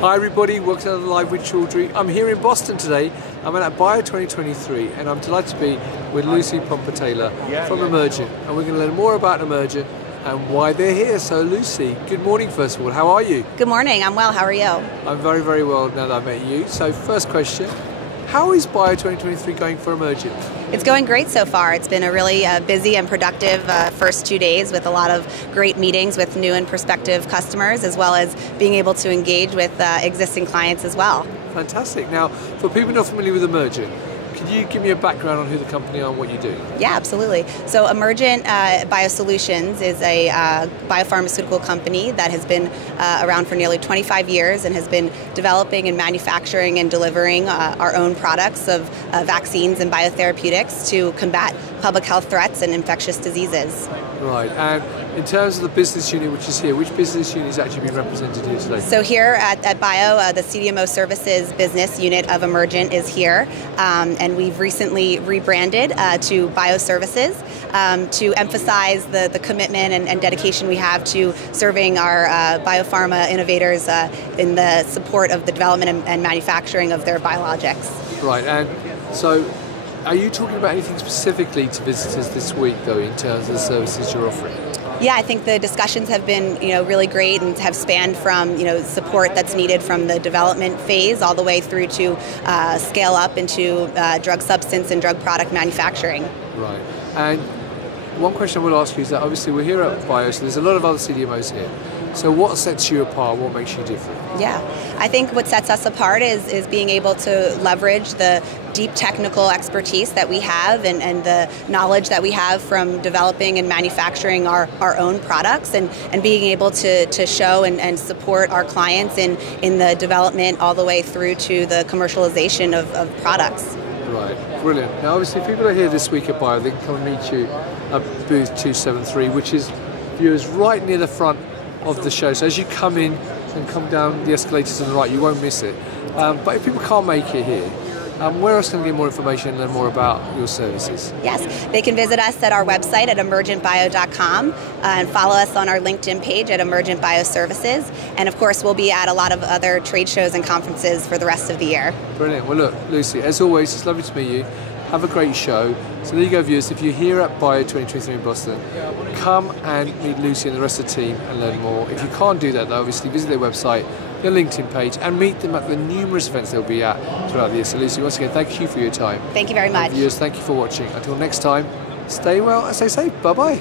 Hi everybody, welcome to another Live with Chaudhry. I'm here in Boston today. I'm at Bio 2023 and I'm delighted to be with Lucy Pompa Taylor from Emergent, and we're going to learn more about Emergent and why they're here. So Lucy, good morning first of all, how are you? Good morning, I'm well, how are you? I'm very, very well now that I've met you. So first question, how is Bio 2023 going for Emergent? It's going great so far. It's been a really busy and productive first 2 days with a lot of great meetings with new and prospective customers, as well as being able to engage with existing clients as well. Fantastic. Now, for people not familiar with Emergent, could you give me a background on who the company are and what you do? Yeah, absolutely. So Emergent Biosolutions is a biopharmaceutical company that has been around for nearly 25 years and has been developing and manufacturing and delivering our own products of vaccines and biotherapeutics to combat public health threats and infectious diseases. Right, and in terms of the business unit which is here, which business unit is actually being represented here today? So here at Bio, the CDMO services business unit of Emergent is here, and we've recently rebranded to BioServices to emphasize the commitment and dedication we have to serving our biopharma innovators in the support of the development and manufacturing of their biologics. Right, and so are you talking about anything specifically to visitors this week, though, in terms of the services you're offering? Yeah, I think the discussions have been, really great and have spanned from, support that's needed from the development phase all the way through to scale up into drug substance and drug product manufacturing. Right, and one question I will ask you is that obviously we're here at Bio, so there's a lot of other CDMOs here. So what sets you apart? What makes you different? Yeah, I think what sets us apart is being able to leverage the deep technical expertise that we have and the knowledge that we have from developing and manufacturing our own products and being able to show and support our clients in the development all the way through to the commercialization of products. Right, brilliant. Now obviously if people are here this week at Bio, they can come and meet you at booth 273, which is viewers right near the front of the show. So as you come in and come down the escalators on the right, you won't miss it. But if people can't make it here, where else can they get more information and learn more about your services? Yes, they can visit us at our website at emergentbio.com and follow us on our LinkedIn page at Emergent BioServices. And of course, we'll be at a lot of other trade shows and conferences for the rest of the year. Brilliant. Well, look, Lucy, as always, it's lovely to meet you. Have a great show. So there you go, viewers. If you're here at Bio 2023 in Boston, come and meet Lucy and the rest of the team and learn more. If you can't do that, though, obviously visit their website, their LinkedIn page, and meet them at the numerous events they'll be at throughout the year. So Lucy, once again, thank you for your time. Thank you very much. And viewers, thank you for watching. Until next time, stay well and stay safe. Bye-bye.